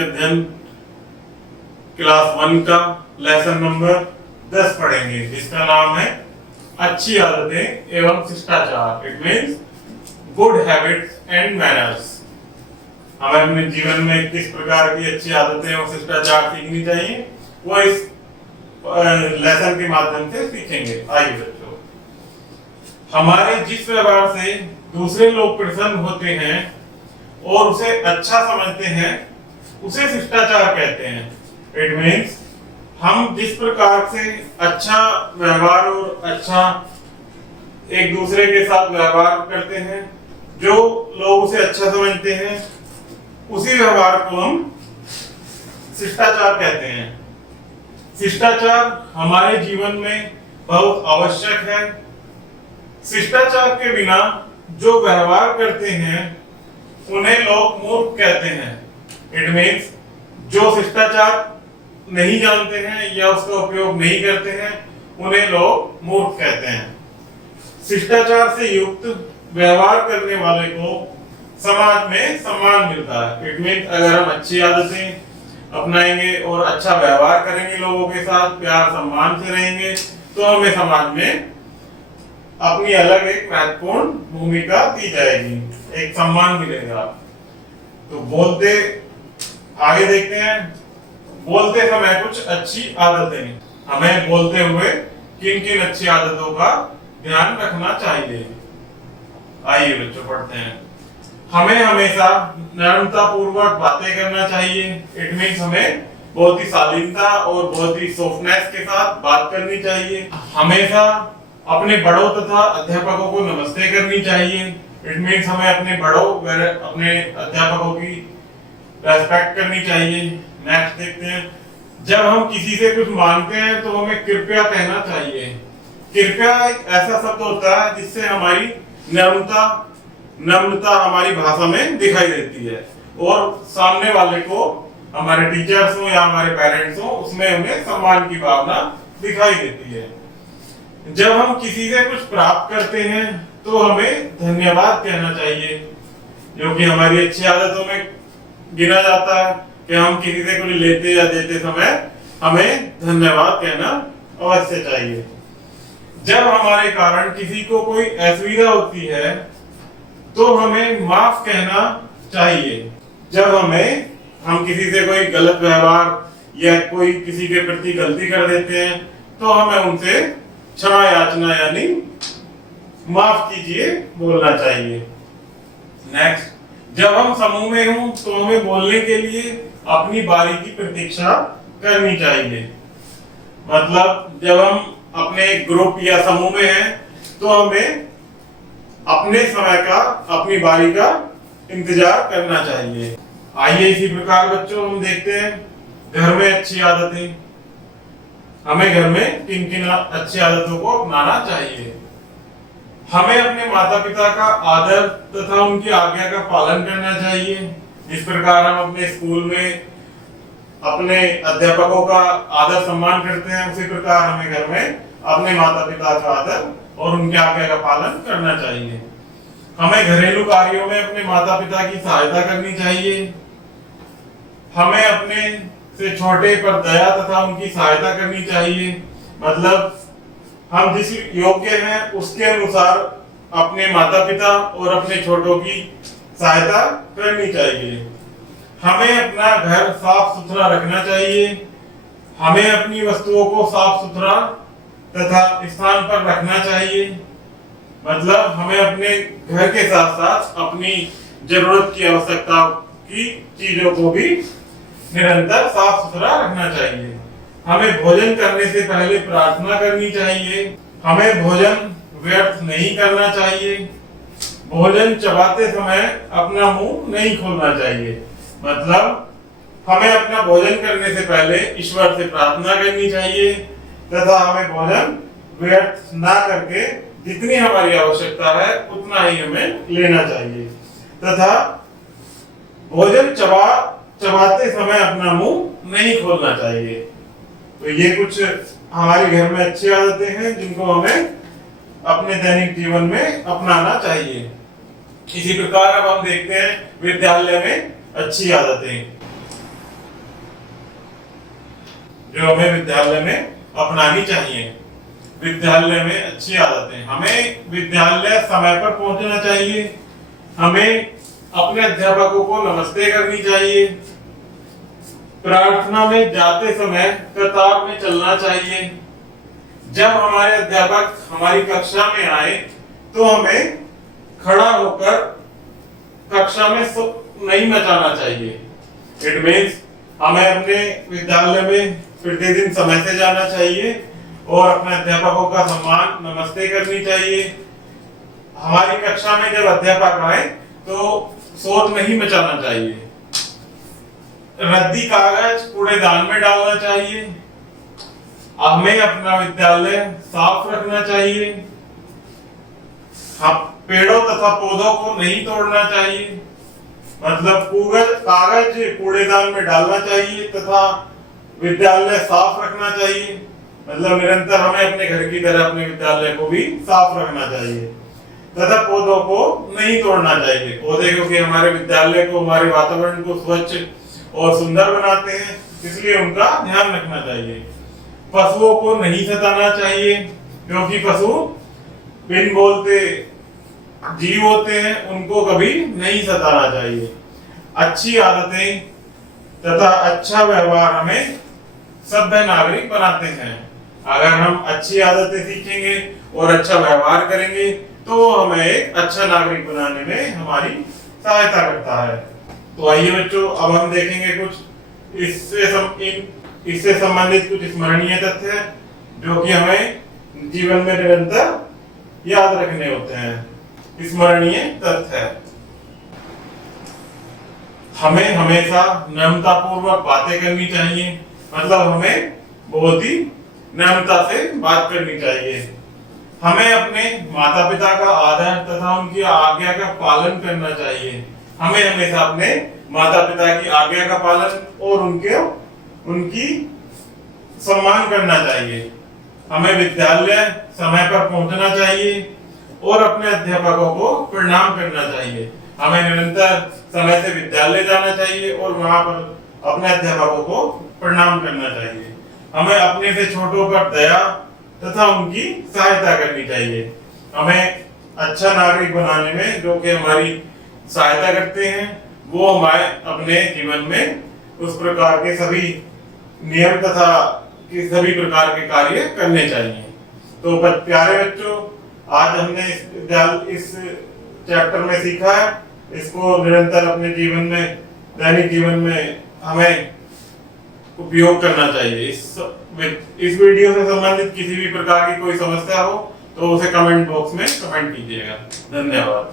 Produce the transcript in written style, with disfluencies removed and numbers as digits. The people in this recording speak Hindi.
अध्ययन क्लास 1 का लेसन नंबर 10 पढ़ेंगे, जिसका नाम है अच्छी आदतें एवं शिष्टाचार। It means good habits and manners. हमें अपने जीवन में किस प्रकार की अच्छी आदतें और शिष्टाचार सीखनी चाहिए, वो इस लेसन के माध्यम से सीखेंगे। आइए बच्चों, हमारे जिस व्यवहार से दूसरे लोग प्रसन्न होते हैं और उसे अच्छा समझते हैं, उसे शिष्टाचार कहते हैं। इट मीन्स हम जिस प्रकार से अच्छा व्यवहार और अच्छा एक दूसरे के साथ व्यवहार करते हैं, जो लोग उसे अच्छा समझते हैं, उसी व्यवहार को हम शिष्टाचार कहते हैं। शिष्टाचार हमारे जीवन में बहुत आवश्यक है। शिष्टाचार के बिना जो व्यवहार करते हैं उन्हें लोग मूर्ख कहते हैं। इट मीन्स जो शिष्टाचार नहीं जानते हैं या उसका उपयोग नहीं करते हैं, उन्हें लोग मूर्ख कहते हैं। शिष्टाचार से युक्त व्यवहार करने वाले को समाज में सम्मान मिलता है। इट मीन्स अगर हम अच्छी आदतें अपनाएंगे और अच्छा व्यवहार करेंगे, लोगों के साथ प्यार सम्मान से रहेंगे, तो हमें समाज में अपनी अलग एक महत्वपूर्ण भूमिका दी जाएगी, एक सम्मान मिलेगा। तो बोलते आगे देखते हैं, बोलते समय कुछ अच्छी आदतें। हमें बोलते हुए किन किन अच्छी आदतों का ध्यान रखना चाहिए। आइए बच्चों पढ़ते हैं। हमें हमेशा नम्रता पूर्वक बातें करना चाहिए। इट मीन्स हमें बहुत ही शालीनता और बहुत ही सॉफ्टनेस के साथ बात करनी चाहिए। हमेशा अपने बड़ों तथा अध्यापकों को नमस्ते करनी चाहिए। इट मीन्स हमें अपने बड़ों अपने अध्यापकों की रेस्पेक्ट करनी चाहिए। नेक्स्ट देखते हैं, जब हम किसी से कुछ मांगते हैं तो हमें कृपया कहना चाहिए। कृपया एक ऐसा शब्द होता है जिससे हमारी नम्रता हमारी भाषा में दिखाई देती है और सामने वाले को, हमारे टीचर्स हो या हमारे पेरेंट्स हो, उसमें उन्हें सम्मान की भावना दिखाई देती है। जब हम किसी से कुछ प्राप्त करते हैं तो हमें धन्यवाद कहना चाहिए, जो कि हमारी अच्छी आदतों में गिना जाता है कि हम किसी से कुछ लेते या देते समय हमें धन्यवाद कहना अवश्य चाहिए। जब हमारे कारण किसी को कोई असुविधा होती है तो हमें माफ कहना चाहिए। जब हम किसी से कोई गलत व्यवहार या कोई किसी के प्रति गलती कर देते हैं तो हमें उनसे क्षमा याचना यानी माफ कीजिए बोलना चाहिए। नेक्स्ट, जब हम समूह में हों तो हमें बोलने के लिए अपनी बारी की प्रतीक्षा करनी चाहिए। मतलब जब हम अपने ग्रुप या समूह में हैं तो हमें अपने समय का, अपनी बारी का इंतजार करना चाहिए। आइए इसी प्रकार बच्चों हम देखते हैं घर में अच्छी आदतें। हमें घर में किन किन अच्छी आदतों को अपनाना चाहिए। हमें अपने माता पिता का आदर तथा उनकी आज्ञा का पालन करना चाहिए। जिस प्रकार हम अपने स्कूल में अपने अध्यापकों का आदर सम्मान करते हैं, उसी प्रकार हमें घर में अपने माता पिता का आदर और उनकी आज्ञा का पालन करना चाहिए। हमें घरेलू कार्यों में अपने माता पिता की सहायता करनी चाहिए। हमें अपने से छोटे पर दया तथा उनकी सहायता करनी चाहिए। मतलब हम जिस योग्य हैं उसके अनुसार अपने माता पिता और अपने छोटों की सहायता करनी चाहिए। हमें अपना घर साफ सुथरा रखना चाहिए। हमें अपनी वस्तुओं को साफ सुथरा तथा स्थान पर रखना चाहिए। मतलब हमें अपने घर के साथ साथ अपनी जरूरत की आवश्यकता की चीजों को भी निरंतर साफ सुथरा रखना चाहिए। हमें भोजन करने से पहले प्रार्थना करनी चाहिए। हमें भोजन व्यर्थ नहीं करना चाहिए। भोजन चबाते समय अपना मुंह नहीं खोलना चाहिए। मतलब हमें अपना भोजन करने से पहले ईश्वर से प्रार्थना करनी चाहिए तथा हमें भोजन व्यर्थ ना करके जितनी हमारी आवश्यकता है उतना ही हमें लेना चाहिए तथा भोजन चबाते समय अपना मुंह नहीं खोलना चाहिए। तो ये कुछ हमारे घर में अच्छी आदतें हैं जिनको हमें अपने दैनिक जीवन में अपनाना चाहिए। इसी प्रकार अब हम देखते हैं विद्यालय में अच्छी आदतें। जो हमें विद्यालय में अपनानी चाहिए। विद्यालय में अच्छी आदतें, हमें विद्यालय समय पर पहुंचना चाहिए, हमें अपने अध्यापकों को नमस्ते करनी चाहिए, प्रार्थना में जाते समय कतार में चलना चाहिए, जब हमारे अध्यापक हमारी कक्षा में आए तो हमें खड़ा होकर कक्षा में नहीं मचाना चाहिए। इट मीन्स हमें अपने विद्यालय में प्रतिदिन समय से जाना चाहिए और अपने अध्यापकों का सम्मान नमस्ते करनी चाहिए। हमारी कक्षा में जब अध्यापक आए तो शोर नहीं मचाना चाहिए। रद्दी कागज कूड़ेदान में डालना चाहिए। हमें अपना विद्यालय साफ रखना चाहिए। हम पेड़ों तथा पौधों को नहीं तोड़ना चाहिए, मतलब कागज कूड़ेदान में डालना चाहिए तथा विद्यालय साफ रखना चाहिए, मतलब निरंतर हमें अपने घर की तरह अपने विद्यालय को भी साफ रखना चाहिए तथा पौधों को नहीं तोड़ना चाहिए। पौधे क्योंकि हमारे विद्यालय को, हमारे वातावरण को स्वच्छ और सुंदर बनाते हैं, इसलिए उनका ध्यान रखना चाहिए। पशुओं को नहीं सताना चाहिए क्योंकि पशु बिन बोलते जीव होते हैं, उनको कभी नहीं सताना चाहिए। अच्छी आदतें तथा अच्छा व्यवहार हमें सभ्य नागरिक बनाते हैं। अगर हम अच्छी आदतें सीखेंगे और अच्छा व्यवहार करेंगे तो हमें एक अच्छा नागरिक बनाने में हमारी सहायता करता है। तो आइए बच्चों, अब हम देखेंगे कुछ इससे संबंधित कुछ स्मरणीय तथ्य जो कि हमें जीवन में निरंतर याद रखने होते हैं। स्मरणीय तथ्य, हमें हमेशा नम्रतापूर्वक बातें करनी चाहिए, मतलब हमें बहुत ही नम्रता से बात करनी चाहिए। हमें अपने माता पिता का आदर तथा उनकी आज्ञा का पालन करना चाहिए। हमें हमेशा अपने माता पिता की आज्ञा का पालन और उनकी सम्मान करना चाहिए। हमें विद्यालय समय पर पहुंचना चाहिए और अपने अध्यापकों को प्रणाम करना चाहिए। हमें निरंतर समय से विद्यालय जाना चाहिए और वहां पर अपने अध्यापकों को प्रणाम करना चाहिए। हमें अपने से छोटों पर दया तथा उनकी सहायता करनी चाहिए। हमें अच्छा नागरिक बनाने में जो कि हमारी सहायता करते हैं, वो हमारे अपने जीवन में उस प्रकार के सभी नियम तथा सभी प्रकार के कार्य करने चाहिए। तो प्यारे बच्चों, आज हमने इस चैप्टर में सीखा है, इसको निरंतर अपने जीवन में, दैनिक जीवन में हमें उपयोग करना चाहिए। इस वीडियो से संबंधित किसी भी प्रकार की कोई समस्या हो तो उसे कमेंट बॉक्स में कमेंट कीजिएगा। धन्यवाद।